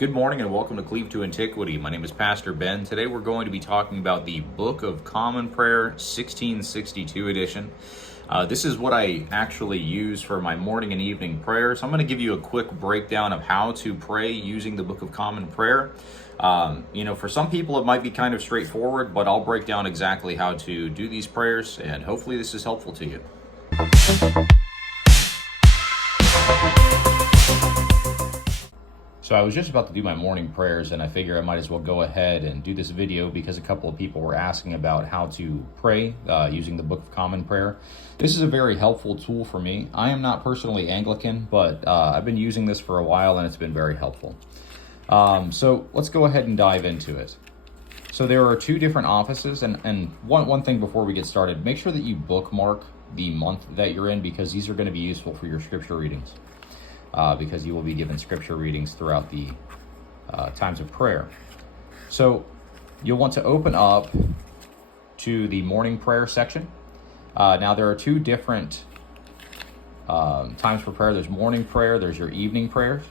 Good morning and welcome to Cleave to Antiquity. My name is Pastor Ben. Today we're going to be talking about the Book of Common Prayer, 1662 edition. This is what I actually use for my morning and evening prayers. I'm going to give you a quick breakdown of how to pray using the Book of Common Prayer. For some people it might be kind of straightforward, but I'll break down exactly how to do these prayers, and hopefully this is helpful to you. So I was just about to do my morning prayers, and I figure I might as well go ahead and do this video because a couple of people were asking about how to pray using the Book of Common Prayer. This is a very helpful tool for me. I am not personally Anglican, but I've been using this for a while and it's been very helpful. So let's go ahead and dive into it. So there are two different offices, and one thing before we get started, make sure that you bookmark the month that you're in because these are going to be useful for your scripture readings. Because you will be given scripture readings throughout the times of prayer. So you'll want to open up to the morning prayer section. Now there are two different times for prayer. There's morning prayer, there's your evening prayers.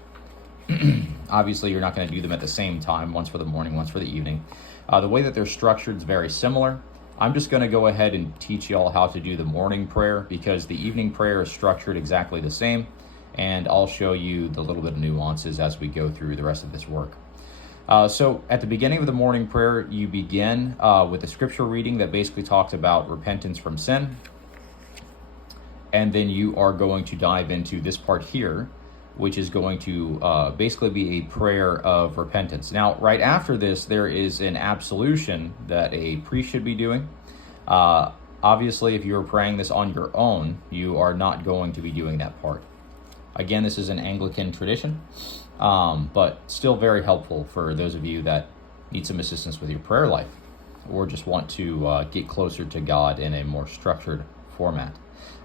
Obviously you're not going to do them at the same time, once for the morning, once for the evening. The way that they're structured is very similar. I'm just going to go ahead and teach you all how to do the morning prayer because the evening prayer is structured exactly the same. And I'll show you the little bit of nuances as we go through the rest of this work. So at the beginning of the morning prayer, you begin with a scripture reading that basically talks about repentance from sin. And then you are going to dive into this part here, which is going to basically be a prayer of repentance. Now, right after this, there is an absolution that a priest should be doing. Obviously, if you're praying this on your own, you are not going to be doing that part. Again, this is an Anglican tradition, but still very helpful for those of you that need some assistance with your prayer life or just want to get closer to God in a more structured format.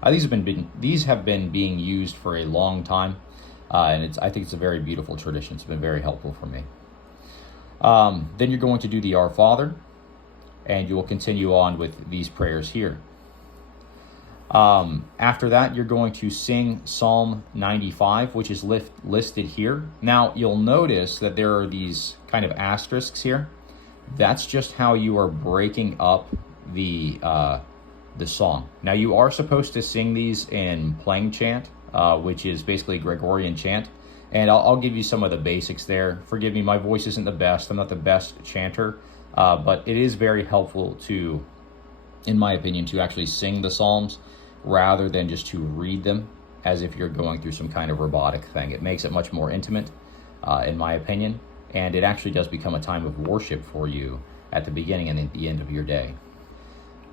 These have been being used for a long time, and I think it's a very beautiful tradition. It's been very helpful for me. Then you're going to do the Our Father, and you will continue on with these prayers here. After that, you're going to sing Psalm 95, which is listed here. Now, you'll notice that there are these kind of asterisks here. That's just how you are breaking up the song. Now, you are supposed to sing these in playing chant, which is basically Gregorian chant. And I'll give you some of the basics there. Forgive me, my voice isn't the best. I'm not the best chanter, but it is very helpful to, in my opinion, to actually sing the Psalms rather than just to read them as if you're going through some kind of robotic thing. It makes it much more intimate, in my opinion, and it actually does become a time of worship for you at the beginning and at the end of your day.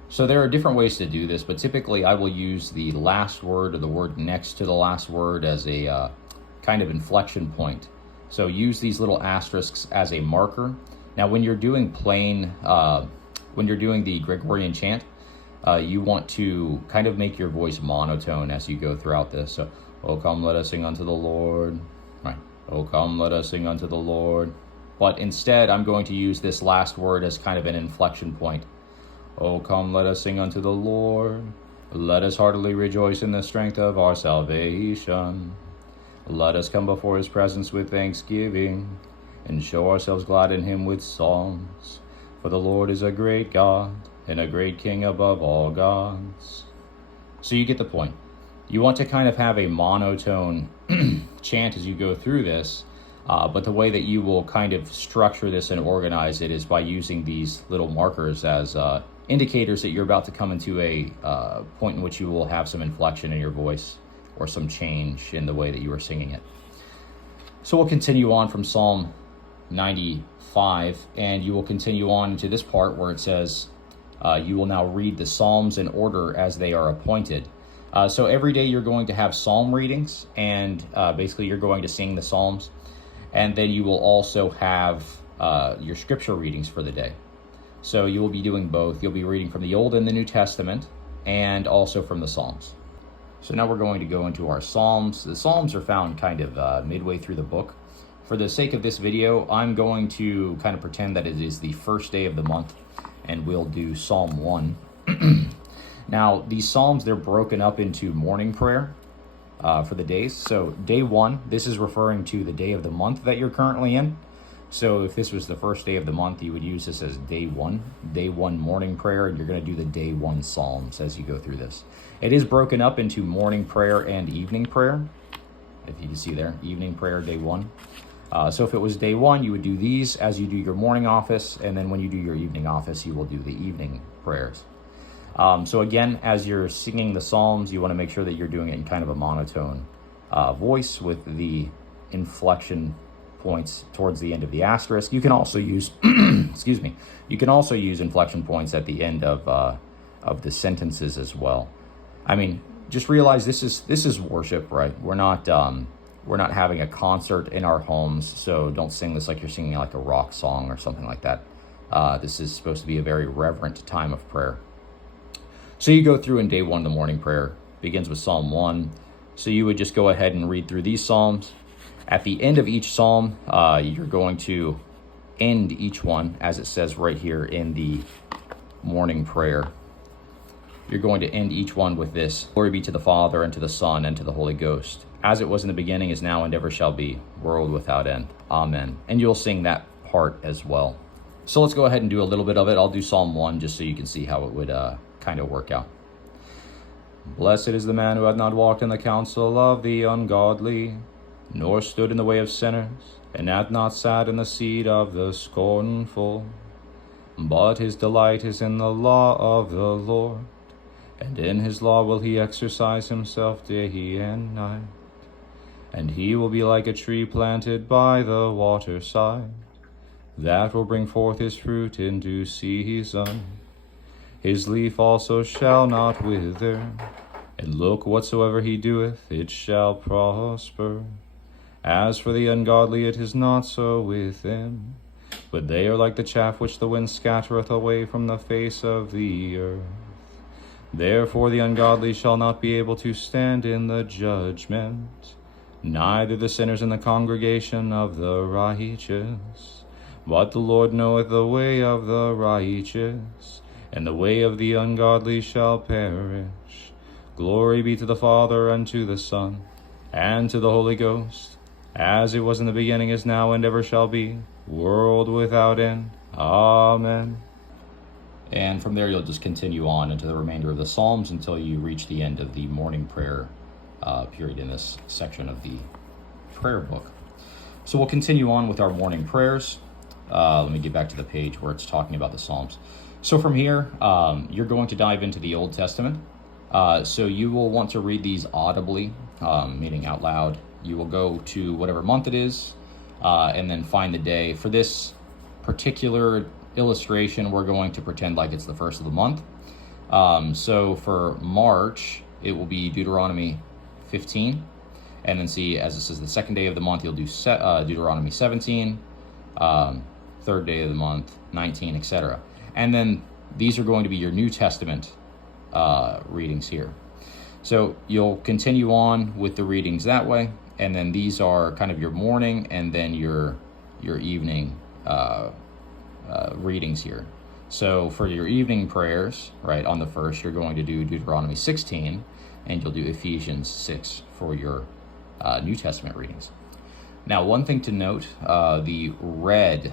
So there are different ways to do this, but typically I will use the last word or the word next to the last word as a kind of inflection point. So use these little asterisks as a marker. Now when you're doing when you're doing the Gregorian chant, you want to kind of make your voice monotone as you go throughout this. So, oh, come, let us sing unto the Lord. Right. Oh, come, let us sing unto the Lord. But instead, I'm going to use this last word as kind of an inflection point. Oh, come, let us sing unto the Lord. Let us heartily rejoice in the strength of our salvation. Let us come before his presence with thanksgiving and show ourselves glad in him with songs. For the Lord is a great God and a great King above all gods. So you get the point. You want to kind of have a monotone chant as you go through this, but the way that you will kind of structure this and organize it is by using these little markers as indicators that you're about to come into a point in which you will have some inflection in your voice or some change in the way that you are singing it. So we'll continue on from Psalm 95, and you will continue on to this part where it says, you will now read the Psalms in order as they are appointed. So every day you're going to have Psalm readings, and basically you're going to sing the Psalms. And then you will also have your scripture readings for the day. So you will be doing both. You'll be reading from the Old and the New Testament, and also from the Psalms. So now we're going to go into our Psalms. The Psalms are found kind of midway through the book. For the sake of this video, I'm going to kind of pretend that it is the first day of the month, and we'll do Psalm 1. Now, these Psalms, they're broken up into morning prayer, for the days. So day 1, this is referring to the day of the month that you're currently in. So if this was the first day of the month, you would use this as day 1 morning prayer, and you're going to do the day 1 psalms as you go through this. It is broken up into morning prayer and evening prayer. If you can see there, evening prayer, day 1. So if it was day 1, you would do these as you do your morning office, and then when you do your evening office, you will do the evening prayers. So again, as you're singing the psalms, you want to make sure that you're doing it in kind of a monotone voice with the inflection points towards the end of the asterisk. You can also use, excuse me, you can also use inflection points at the end of the sentences as well. I mean, just realize this is worship, right? We're not having a concert in our homes, so don't sing this like you're singing like a rock song or something like that. This is supposed to be a very reverent time of prayer. So you go through in day 1, the morning prayer begins with Psalm 1. So you would just go ahead and read through these psalms. At the end of each psalm, you're going to end each one, as it says right here in the morning prayer. You're going to end each one with this: Glory be to the Father, and to the Son, and to the Holy Ghost, as it was in the beginning, is now, and ever shall be, world without end. Amen. And you'll sing that part as well. So let's go ahead and do a little bit of it. I'll do Psalm 1 just so you can see how it would kind of work out. Blessed is the man who hath not walked in the counsel of the ungodly, nor stood in the way of sinners, and hath not sat in the seat of the scornful. But his delight is in the law of the Lord, and in his law will he exercise himself day and night. And he will be like a tree planted by the waterside, that will bring forth his fruit in due season. His leaf also shall not wither, and look, whatsoever he doeth, it shall prosper. As for the ungodly, it is not so with them, but they are like the chaff which the wind scattereth away from the face of the earth. Therefore the ungodly shall not be able to stand in the judgment, neither the sinners in the congregation of the righteous. But the Lord knoweth the way of the righteous, and the way of the ungodly shall perish. Glory be to the Father, and to the Son, and to the Holy Ghost, as it was in the beginning, is now, and ever shall be, world without end. Amen. And from there, you'll just continue on into the remainder of the Psalms until you reach the end of the morning prayer period in this section of the prayer book. So we'll continue on with our morning prayers. Let me get back to the page where it's talking about the Psalms. So from here, you're going to dive into the Old Testament. So you will want to read these audibly, meaning out loud. You will go to whatever month it is, and then find the day. For this particular illustration, we're going to pretend like it's the first of the month. So for March, it will be Deuteronomy 15. And then see, as this is the second day of the month, you'll do Deuteronomy 17, third day of the month, 19, etc. And then these are going to be your New Testament readings here. So you'll continue on with the readings that way, and then these are kind of your morning and then your evening readings here. So for your evening prayers, right, on the first, you're going to do Deuteronomy 16, and you'll do Ephesians 6 for your New Testament readings. Now, one thing to note, the red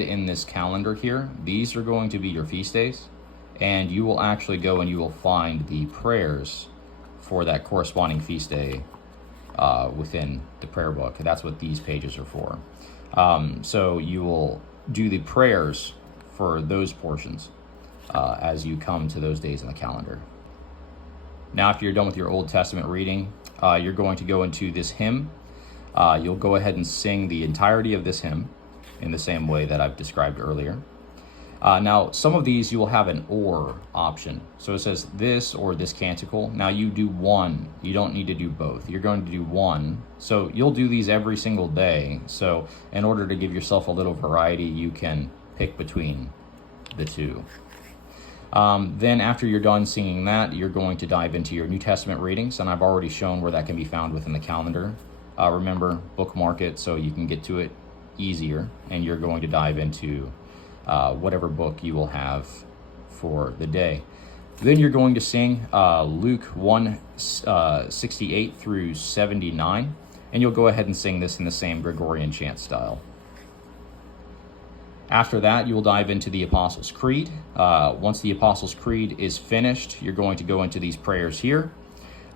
in this calendar here, these are going to be your feast days, and you will actually go and you will find the prayers for that corresponding feast day within the prayer book. That's what these pages are for. So you will do the prayers for those portions as you come to those days in the calendar. Now, after you're done with your Old Testament reading, you're going to go into this hymn. You'll go ahead and sing the entirety of this hymn in the same way that I've described earlier. Now, some of these you will have an or option. So it says this or this canticle. Now you do one. You don't need to do both. You're going to do one. So you'll do these every single day. So in order to give yourself a little variety, you can pick between the two. Then after you're done singing that, you're going to dive into your New Testament readings, and I've already shown where that can be found within the calendar. Remember, bookmark it so you can get to it easier, and you're going to dive into whatever book you will have for the day. Then you're going to sing Luke 1:68 through 79, and you'll go ahead and sing this in the same Gregorian chant style. After that, you will dive into the Apostles' Creed. Once the Apostles' Creed is finished, you're going to go into these prayers here.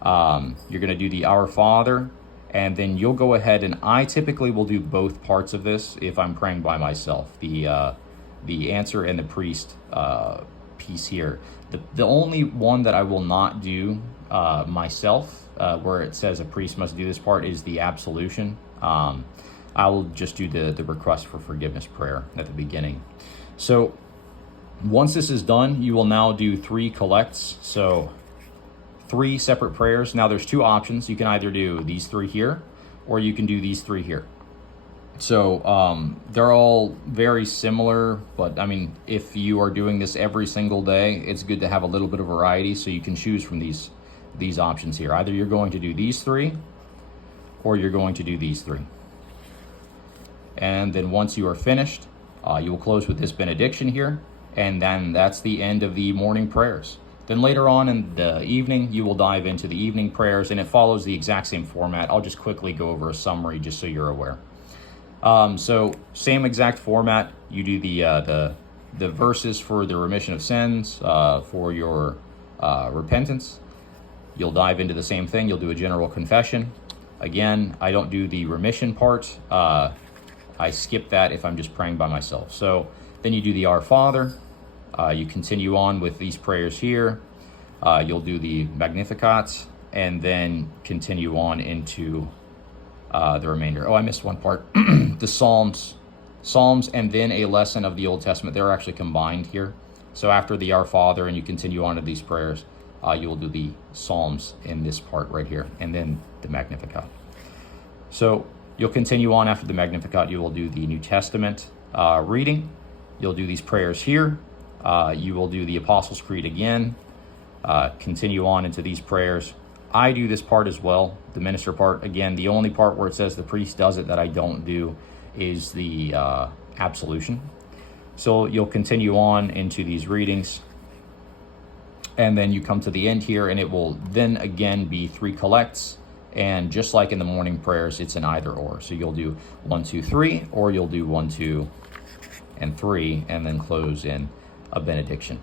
You're going to do the Our Father, and then you'll go ahead, and I typically will do both parts of this if I'm praying by myself, the answer and the priest piece here. The only one that I will not do myself, where it says a priest must do this part, is the absolution. I will just do the request for forgiveness prayer at the beginning. So once this is done, you will now do 3 collects. So 3 separate prayers. Now there's 2 options. You can either do these 3 here, or you can do these 3 here. So they're all very similar, but I mean, if you are doing this every single day, it's good to have a little bit of variety, so you can choose from these options here. Either you're going to do these 3, or you're going to do these 3. And then once you are finished, you will close with this benediction here, and then that's the end of the morning prayers. Then later on in the evening, you will dive into the evening prayers, and it follows the exact same format. I'll just quickly go over a summary just so you're aware. So same exact format. You do the verses for the remission of sins, for your repentance. You'll dive into the same thing. You'll do a general confession. Again, I don't do the remission part. I skip that if I'm just praying by myself. So then you do the Our Father. You continue on with these prayers here. You'll do the Magnificat, and then continue on into the remainder. Oh, I missed one part. The Psalms, and then a lesson of the Old Testament. They're actually combined here. So after the Our Father, and you continue on to these prayers, you will do the Psalms in this part right here, and then the Magnificat. So you'll continue on after the Magnificat. You will do the New Testament reading. You'll do these prayers here. You will do the Apostles' Creed again. Continue on into these prayers. I do this part as well, the minister part. Again, the only part where it says the priest does it that I don't do is the absolution. So you'll continue on into these readings, and then you come to the end here, and it will then again be 3 collects. And just like in the morning prayers, it's an either or. So you'll do 1, 2, 3, or you'll do 1, 2, and 3, and then close in a benediction.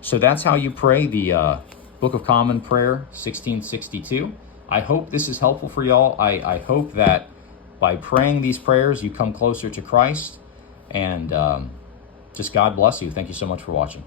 So that's how you pray the Book of Common Prayer 1662. I hope this is helpful for y'all. I hope that by praying these prayers, you come closer to Christ. And just God bless you. Thank you so much for watching.